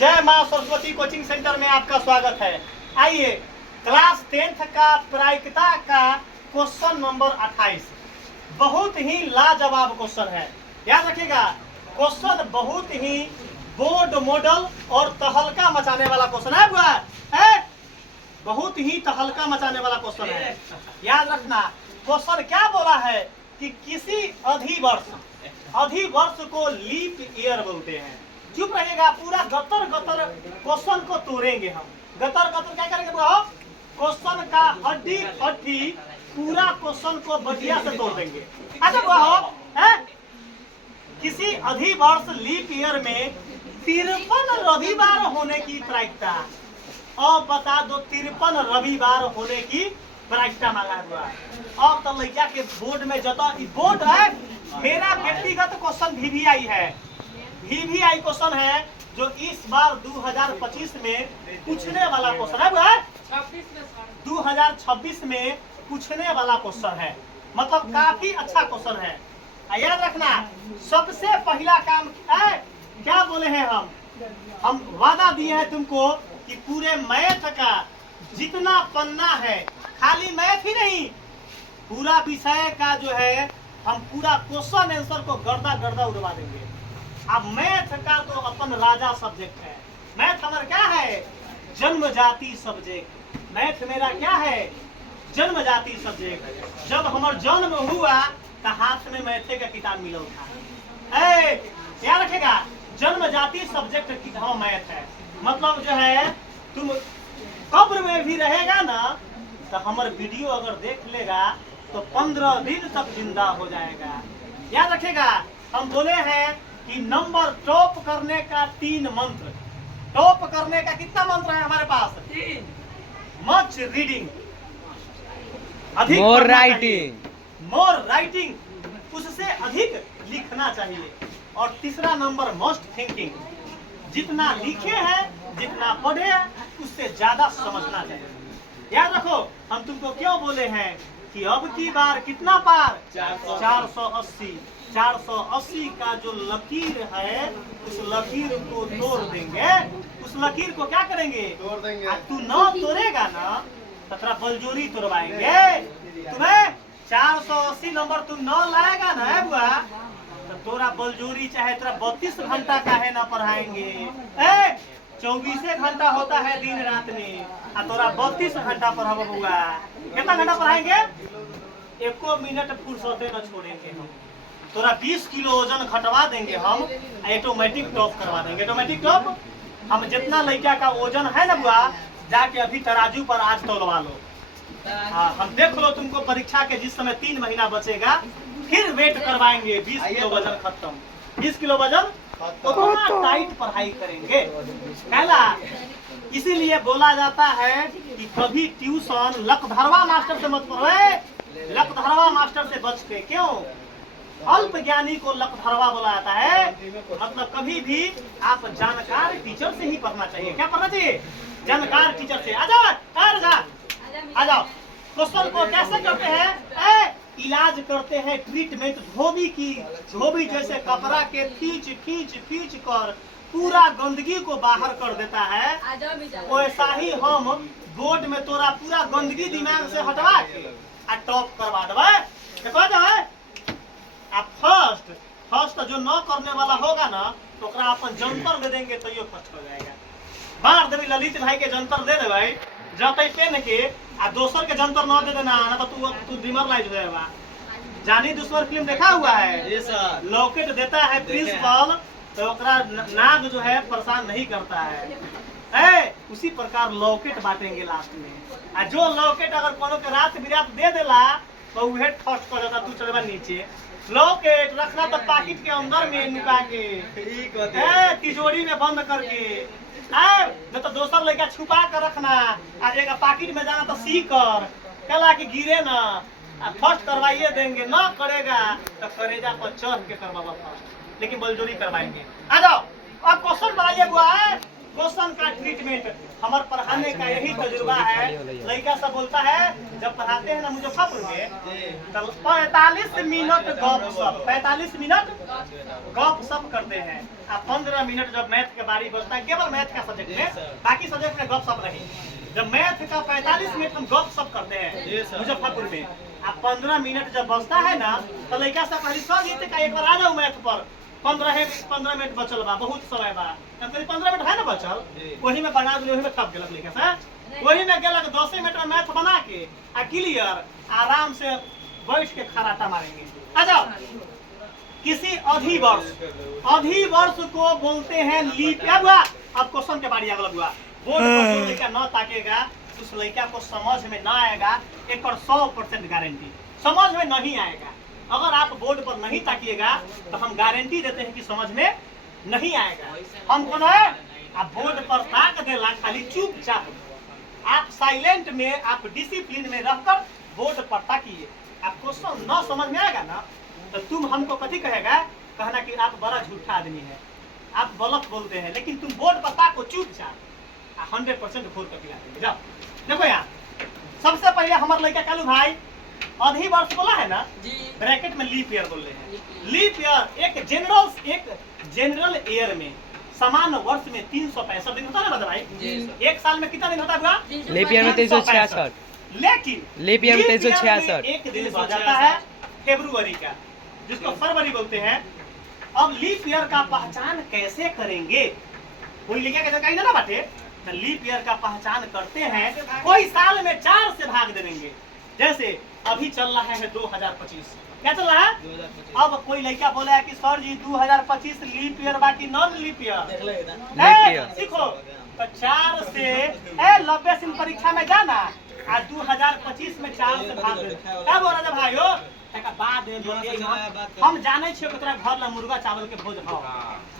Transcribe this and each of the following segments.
जय मां Saraswati coaching centre में आपका स्वागत है। आइए क्लास 10th का प्रायिकता का क्वेश्चन नंबर 28 बहुत ही लाजवाब क्वेश्चन है। याद रखिएगा, क्वेश्चन बहुत ही बोर्ड मॉडल और तहलका मचाने वाला क्वेश्चन है। बुआ बहुत ही तहलका मचाने वाला क्वेश्चन है। याद रखना, क्वेश्चन क्या बोला है कि किसी अधिवर्ष को लीप ईयर बोलते हैं। चुप रहिएगा, पूरा गतर गतर क्वेश्चन को तोड़ेंगे हम। गतर गतर क्या करेंगे बुआ? क्वेश्चन का हड्डी हड्डी पूरा क्वेश्चन को बढ़िया से तोड़ देंगे। अच्छा बुआ हो, किसी अधिवर्ष लीप ईयर में 53 रविवार होने की प्रायिकता। और बता दो 53 रविवार होने की प्रायिकता मांगा हुआ। और तो लड़का के बोर्ड में जता बोर्ड है, मेरा व्यक्तिगत क्वेश्चन VVI है। VVI क्वेश्चन है जो इस बार 2025 में पूछने वाला क्वेश्चन है। 2026 में पूछने वाला क्वेश्चन है, मतलब काफी अच्छा क्वेश्चन है। याद रखना, सबसे पहला काम है क्या बोले हैं हम वादा दिए हैं तुमको कि पूरे मैथ का जितना पन्ना है, खाली मैथ ही नहीं, पूरा विषय का जो है हम पूरा क्वेश्चन आंसर को गर्दा गर्दा उड़वा देंगे। अब मैथ का तो अपन राजा सब्जेक्ट है। मैथ हमारा क्या है? जन्मजाति सब्जेक्ट। मैथ मेरा क्या है? जन्मजाति सब्जेक्ट। जब हमारा जन्म हुआ तो हाथ में मैथ का किताब मिला था। याद रखेगा, जन्मजाति सब्जेक्ट हम मैथ है। मतलब जो है तुम कब्र में भी रहेगा ना तो हमारे वीडियो अगर देख लेगा तो 15 दिन तक जिंदा हो जाएगा। याद रखेगा, हम बोले हैं कि नंबर टॉप करने का 3 मंत्र। टॉप करने का कितना मंत्र है हमारे पास? 3। मच रीडिंग, अधिक मोर राइटिंग, मोर राइटिंग, उससे अधिक लिखना चाहिए। और तीसरा नंबर मस्ट थिंकिंग, जितना लिखे हैं जितना पढ़े हैं उससे ज्यादा समझना चाहिए। याद रखो, हम तुमको क्यों बोले हैं कि अब की बार कितना पार? 480। 480 का जो लकीर है उस लकीर को तोड़ देंगे। उस लकीर को क्या करेंगे? तोड़ देंगे। तू न तोड़ेगा ना तो तेरा बलजोरी तोड़वाएंगे। तुम्हें 480 नंबर तू न लाएगा ना बुआ तो तोरा बलजोरी चाहे तेरा 32 घंटा का है ना पढ़ाएंगे। 24 घंटा होता है दिन रात में, और तोरा 32 घंटा पढ़ाबो हुआ। कितना घंटा पढ़ाएंगे? 1 मिनट फुर्सते न छोड़ेंगे हम। तोरा 20 किलो वजन घटवा देंगे हम, ऑटोमेटिक टॉप करवा देंगे। ऑटोमेटिक टॉप हम जितना लड़का का वजन है ना बुआ, जाके अभी तराजू पर आज तोलवा लो। हम देख लो, तुमको परीक्षा के जिस समय 3 महीना बचेगा फिर वेट करवाएंगे। 20 किलो वजन खत्म, 20 किलो वजन उतना टाइट पढ़ाई करेंगे। पहला इसीलिए बोला जाता है कि कभी ट्यूशन लकधरवा मास्टर से मत पढ़ो। लकधरवा मास्टर से बच के क्यों? अल्प ज्ञानी को लकधरवा बोला जाता है। मतलब कभी भी आप जानकार टीचर से ही पढ़ना चाहिए। क्या पढ़ना चाहिए? जानकार टीचर से। आ जाओ। क्वेश्चन को कैसे करते हैं? इलाज करते हैं, ट्रीटमेंट धोबी जैसे कपड़ा के खींच कर पूरा गंदगी को बाहर कर देता है। वैसा ही हम बोर्ड में तोरा पूरा गंदगी दिमाग से हटवा के टॉप करवा देवे। फर्स्ट जो न करने वाला होगा ना तो अपन जंतर दे देंगे तो ये फर्स्ट हो जाएगा। बार देवी ललित भाई के जंतर दे दे भाई जते पेन के, आ दोसर के जंतर न दे देना ना तो तू डिमरलाइज हो जाएगा। जानी दुश्मन फिल्म देखा हुआ है? ये सर लॉकेट देता है प्रिंसिपल तो नाग जो है परेशान नहीं करता है। उसी प्रकार लॉकेट बांटेंगे लास्ट में। जो लॉकेट अगर कोनो के रात बिरात दे देला तो वह फर्स्ट कर जाता, तू चलेगा नीचे। लॉकेट रखना तो पॉकेट के अंदर में नुका के, तिजोरी में बंद करके। न तो दोसर लड़का छुपा कर रखना, एक पॉकेट में जाना तो सी कर कला कि गिरे ना। फर्स्ट करवाइए देंगे, न करेगा तो करेजा पर चढ़ के करवाओ फर्स्ट, लेकिन बलजोरी करवाएंगे। आ जाओ अब क्वेश्चन बनाइए बुआ। क्वेश्चन का ट्रीटमेंट हमारे पढ़ाने का यही तजुर्बा है। लड़का सब बोलता है जब पढ़ाते हैं ना मुजफ्फरपुर में तो 45 मिनट गप सप 45 मिनट गप सप करते हैं। अब 15 मिनट जब मैथ के बारी बचता है केवल मैथ का सब्जेक्ट में, बाकी सब्जेक्ट में गप सप नहीं। जब मैथ का 45 मिनट हम गप सप करते हैं मुजफ्फरपुर में, अब 15 मिनट जब बचता है ना तो लड़का सब पहले सर जीते का एक बार आ जाओ मैथ पर 15 मिनट बचल बा, बहुत समय बा, 15 मिनट है ना बचल, वही में बना दिले, वही में थक गेलक लेके से, वही में गेलक 10 मिनट में मैथ बना के आ क्लियर आराम से बैठ के खराटा मारेंगे। आ जाओ, किसी अधिवर्ष को बोलते हैं लीप ईयर। हुआ अब क्वेश्चन के बारी अगला हुआ, बोर्ड पर जो लड़का न ताकेगा उस लड़का को समझ में न आएगा, एक 100% गारंटी समझ में नहीं आएगा। अगर आप बोर्ड पर नहीं ताकिएगा तो हम गारंटी देते हैं कि समझ में नहीं आएगा। हम कौन है, आप बोर्ड पर ताक देला, खाली चुपचाप आप साइलेंट में, आप डिसिप्लिन में रहकर बोर्ड पर ताकिए। आप क्वेश्चन न समझ में आएगा ना तो तुम हमको कथी कहेगा, कहना कि आप बड़ा झूठा आदमी है, आप गलत बोलते हैं, लेकिन तुम बोर्ड पर ताको चुपचाप 100% घोर कर दिला। जाओ देखो यहाँ, सबसे पहले हमारे लड़का कालू भाई अधिवर्ष बोला है ना, ब्रैकेट में लीप ईयर बोल रहे हैं। लीप ईयर एक जनरल ईयर में समान वर्ष में 365 दिन होता है ना भाई। एक साल में कितना दिन होता है? लीप ईयर में 366। लेकिन लीप ईयर में 366 एक दिन हो जाता है फरवरी का, जिसको फरवरी बोलते हैं। अब लीप ईयर का पहचान कैसे करेंगे, कोई लिखा के कहीं ना बाटे, तो लीप ईयर का पहचान करते हैं, कोई साल में 4 से भाग दे देंगे। जैसे अभी चल रहा है 2025, क्या चल रहा है 2025। अब कोई लड़का बोला है कि सर जी 2025 लीप ईयर बाकी नॉन लीप ईयर सीखो, तो 4 से 90 सिंह परीक्षा में जाना आ 2025 में 4 से भाग दे। क्या बोल रहा भाई हो बाद हम जाने छे तोरा घर ला मुर्गा चावल के भोज भाव,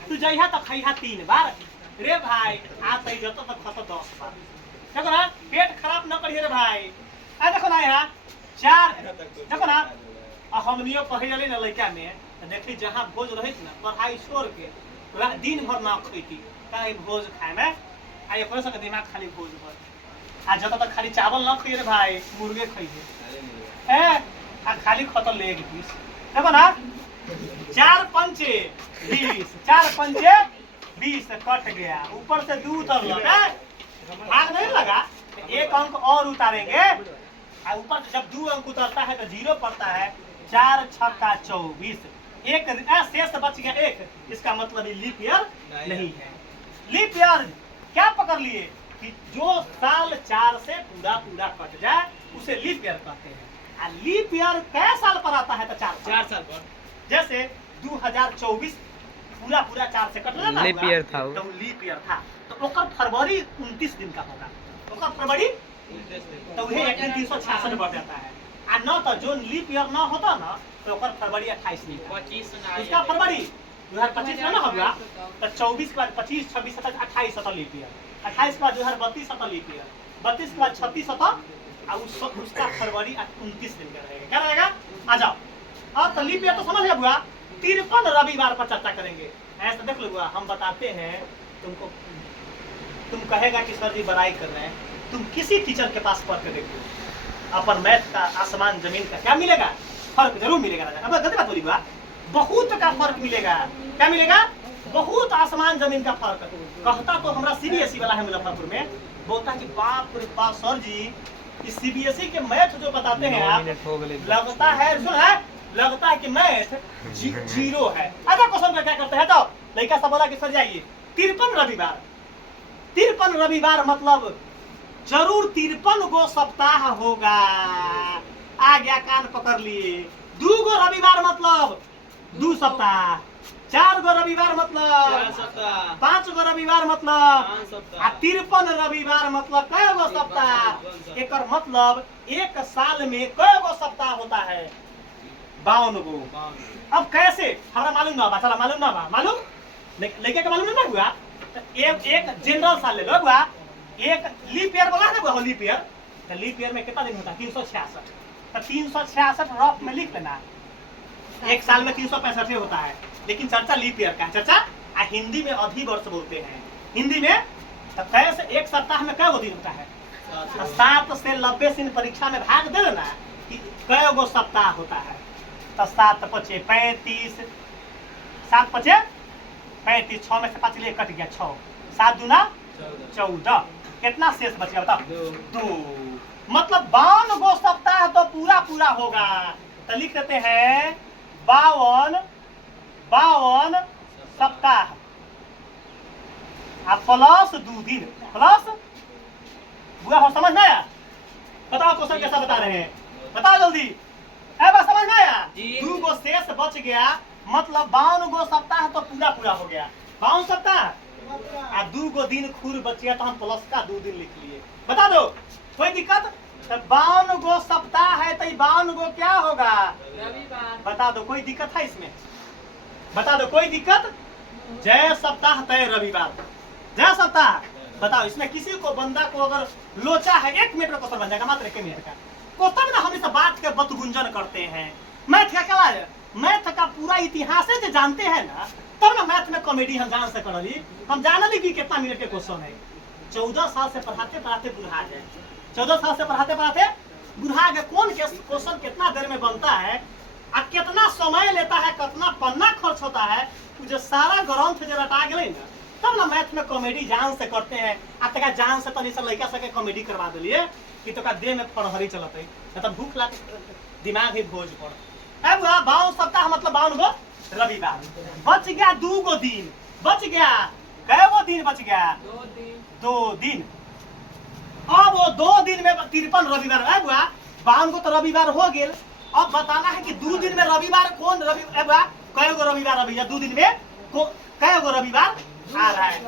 तू जइहा तो खइहा 3 बार रे भाई, आ तई जतो तो खतो 10 बार। देखो ना पेट खराब न करिए रे भाई। आ देखो ना यहाँ 4 देखो ना, हमनियो पढ़े वाले ना लड़का में देखी जहाँ भोज रही ना पढ़ाई छोड़ के दिन भर ना खैती भोज खाए में, आ एक दिमाग खाली भोज भर, आ जतो तो खाली चावल न खइए रे भाई, मुर्गे खइए आ खाली खतल ले एक पीस। देखो ना 4 पंचे 20, 4 पंचे 20 कट गया, ऊपर से 2 उतर भाग नहीं लगा, एक अंक और उतारेंगे, ऊपर जब 2 अंक उतरता है तो 0 पड़ता है, 4 छक्का 24, एक शेष बच गया 1, इसका मतलब लीप ईयर नहीं है। लीप ईयर क्या पकड़ लिए कि जो साल 4 से पूरा कट जाए उसे लीप ईयर कहते हैं। लीप ईयर कै साल पर आता है तो 4 साल पर, जैसे 2024 पूरा 4 से कटना ना लीप ईयर था, तो लीप ईयर था, तो ओकर फरवरी 29 दिन का होगा, ओकर फरवरी तो वही एक दिन 366 बढ़ जाता है। आ न तो जो लीप ईयर ना होता ना तो ओकर फरवरी 28 दिन का, उसका फरवरी 2025 में ना होगा तो 24 के बाद 25 26 27 28 होता लीप ईयर, 28 के बाद 2032 होता लीप ईयर, 32 के बाद 36 होता, उसका फरवरी 29 दिन का रहेगा। क्या रहेगा? आ जाओ, अब तो लीप ईयर तो समझ गया, 53 रविवार पर चर्चा करेंगे। ऐसा देख लो, हम बताते हैं तुमको, तुम कहेगा कि सर जी बड़ाई कर रहे हैं, तुम किसी टीचर के पास पढ़ के देखो, अपन मैथ का आसमान जमीन का क्या मिलेगा, फर्क जरूर मिलेगा। अब गलत बात बोली, बहुत का फर्क मिलेगा। क्या मिलेगा? बहुत आसमान जमीन का फर्क। कहता तो हमारा CBSE वाला है मुजफ्फरपुर में, बोलता कि बाप रे बाप सर जी CBSE के मैथ जो बताते हैं आप, लगता है लगता है कि मैथ 0 है। अच्छा क्वेश्चन का क्या करते हैं, तो लड़का सब बोला कि सर जाइए 53 रविवार मतलब जरूर 53 गो सप्ताह होगा। आ गया, कान पकड़ लिए। 2 गो रविवार मतलब 2 सप्ताह, 4 गो रविवार मतलब 4 सप्ताह, 5 गो रविवार मतलब 5 सप्ताह, 53 रविवार मतलब कै गो सप्ताह। एक मतलब एक साल में कै गो सप्ताह होता है? 52 गो। अब कैसे हमारा मालूम ना बा, चला मालूम ना बा, मालूम लेके के मालूम ना हुआ, एक जनरल साल ले लो हुआ, एक लीप ईयर बोला ना हुआ, लीप ईयर, तो लीप ईयर में कितना दिन होता है? 366, तो 366 रफ में लिख लेना। एक साल में 365 होता है, लेकिन चर्चा लीप ईयर का है। चर्चा हिंदी में अधिवर्ष बोलते हैं, हिंदी में तो कैसे एक सप्ताह में कै गो दिन होता है? 7 से 90 दिन परीक्षा में भाग दे ना कि कै गो सप्ताह होता है। तो 7 पचे 35, 7 पचे 35, 6 में से 5 लिए कट गया 6, 7 दूना 14, कितना शेष बच गया बताओ? 2। मतलब 52 गो सप्ताह तो पूरा पूरा होगा। तो लिख देते हैं 52 सप्ताह प्लस 2 दिन प्लस बुआ हो, समझ में आया? बताओ क्वेश्चन कैसा बता रहे हैं, बताओ जल्दी। बात समझ में आया? 2 गो शेष बच गया, मतलब 52 गो सप्ताह तो पूरा पूरा हो गया। 52 सप्ताह 2 गो दिन खूर बच गया, तो हम प्लस का 2 दिन लिख लिए। बता दो कोई दिक्कत? 52 गो सप्ताह है तो 52 गो क्या होगा? बता दो कोई दिक्कत है इसमें? बता दो कोई दिक्कत? जय सप्ताह तय रविवार, जय सप्ताह। बताओ इसमें किसी को बंदा को अगर लोचा है 1 मिनट में क्वेश्चन बन जाएगा, मात्र 1 मिनट का क्वेश्चन ना। हम इस बात के बतगुंजन करते हैं। मैथ का क्या है? मैथ का पूरा इतिहास जो जानते हैं ना, तब ना मैथ में कॉमेडी हम जान से करली। हम जानली कि कितना मिनट के क्वेश्चन है। 14 साल से पढ़ाते पढ़ाते बुढ़ा गए, 14 साल से पढ़ाते पढ़ाते बुढ़ा गए। कौन क्वेश्चन कितना देर में बनता है और कितना समय लेता है, कितना पन्ना खर्च होता है, जो सारा ग्रंथ जो रटा गए ना, तब ना मैथ में कॉमेडी जान से करते हैं। आ तक जान से तनी से लड़का सके कॉमेडी करवा दिलिए कि तो का देह में फड़हरी चलते, मतलब भूख लाग दिमाग ही भोज पड़। अब 52 सप्ताह मतलब 52 गो रविवार बच गया। 2 गो दिन बच गया। कै गो दिन बच गया? 2 दिन। अब वो 2 दिन में 53 रविवार है बुआ। 52 गो तो रविवार हो गए। अब बताना है कि 2 दिन में रविवार कौन रविवार, कै गो रविवार अभी 2 दिन में कै गो रविवार आ रहा है।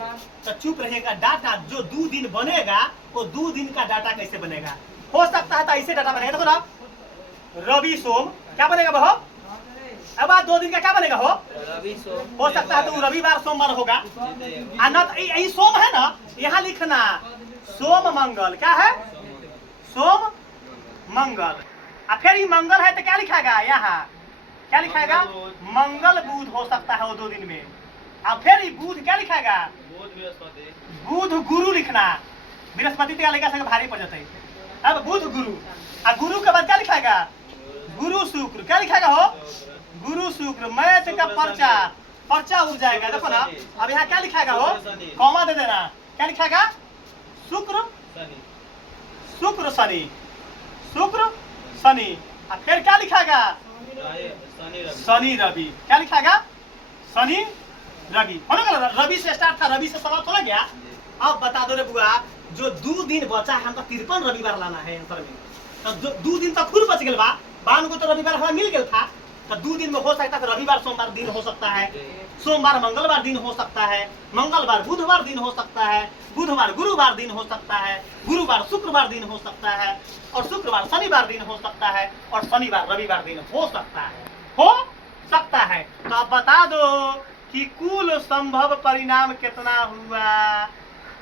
तो चुप रहेगा। डाटा जो 2 दिन बनेगा वो 2 दिन का डाटा कैसे बनेगा? हो सकता है तो ऐसे डाटा बनेगा। देखो ना, रवि सोम क्या बनेगा बहो? अब 2 दिन का क्या बनेगा हो? रवि सोम। हो सकता है तो रविवार सोमवार होगा। यही सोम है ना, यहाँ लिखना सोम मंगल। क्या है? सोम मंगल। फिर ये मंगल है तो क्या लिखाएगा? यहाँ क्या लिखाएगा? मंगल बुध हो सकता है वो 2 दिन में। अब फिर ये बुध क्या लिखाएगा? बुध गुरु लिखना। बृहस्पति का लेकर संग भारी पड़ जाता है। अब बुध गुरु, और गुरु के बाद क्या लिखाएगा? गुरु शुक्र। क्या लिखाएगा हो? गुरु शुक्र। मैथ का पर्चा उग जाएगा। देखो ना, अब यहाँ क्या लिखाएगा हो? कॉमा दे देना। क्या लिखाएगा? शुक्र शुक्र शनि, शुक्र शनि। और फिर क्या लिखाएगा? शनि रवि। क्या लिखाएगा? शनि रवि। रवि से स्टार्ट था, रवि से समाप्त हो गया। अब बता दो रे बुआ, जो 2 दिन बचा है हमको 53 रविवार लाना है आंसर में। तो 2 दिन तो खुद बच गए बा। 52 को तो रविवार हमें मिल गया था। तो 2 दिन में हो सकता है रविवार सोमवार दिन हो सकता है, सोमवार मंगलवार दिन हो सकता है, मंगलवार बुधवार दिन हो सकता है, बुधवार गुरुवार दिन हो सकता है, गुरुवार शुक्रवार दिन हो सकता है, और शुक्रवार शनिवार दिन हो सकता है, और शनिवार रविवार दिन हो सकता है। हो सकता है। तो अब बता दो कि कुल संभव परिणाम कितना हुआ?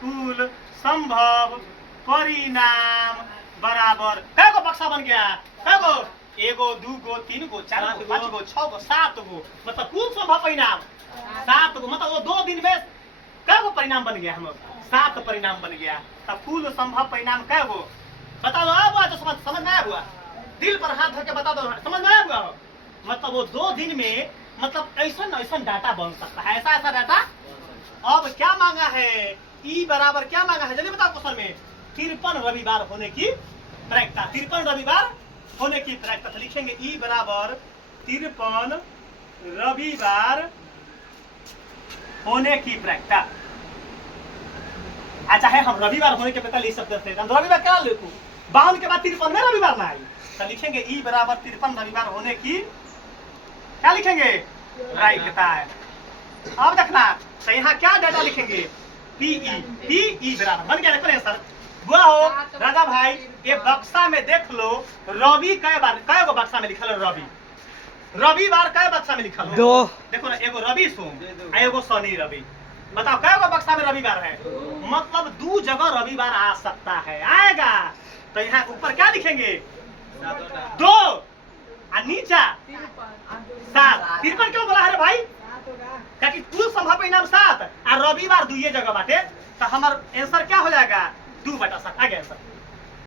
कुल संभव परिणाम बराबर कै गो बक्सा बन गया? कै गो? 1 गो 2 गो 3 गो 4 गो 5 गो 6 गो 7 गो। मतलब कुल संभव परिणाम 7 गो। मतलब वो 2 दिन में कै गो परिणाम बन गया? हम 7 परिणाम बन गया। तब कुल संभव परिणाम कै गो? बता दो। अब तो समझ में आया हुआ? दिल पर हाथ धर के बता दो, समझ में आया हुआ? मतलब वो 2 दिन में मतलब ऐसा डाटा बन सकता है, ऐसा डाटा। अब क्या मांगा है? ई बराबर क्या मांगा है जल्दी बताओ क्वेश्चन में? 53 रविवार होने की प्रायिकता। 53 रविवार होने की प्रायिकता। तो लिखेंगे ई बराबर 53 रविवार होने की प्रायिकता। अच्छा है, हम रविवार होने के प्रायिकता लिख सकते थे। हम रविवार क्या लिखूं? 52 के बाद 53 में रविवार ना आई। तो लिखेंगे ई बराबर 53 रविवार होने की क्या लिखेंगे? प्रायिकता है। अब देखना तो यहाँ क्या डाटा लिखेंगे? पीई बराबर बन गया। देखो सर बुआ हो राजा भाई, ये बक्सा में देख लो रवि कै गो बक्सा में लिखल? रवि रविवार कै बक्सा में लिखल? 2। देखो ना, एगो रवि सोम, एगो शनि रवि। बताओ कै गो बक्सा में रविवार है? मतलब 2 जगह रविवार आ सकता है, आएगा। तो यहाँ ऊपर क्या लिखेंगे? 2 और नीचा 7। 53 क्यों बोला है भाई? क्योंकि कुल संभव परिणाम 7 और रविवार 2 जगह बाटे। तो हमारा आंसर क्या हो जाएगा 2/7 आ गया आंसर।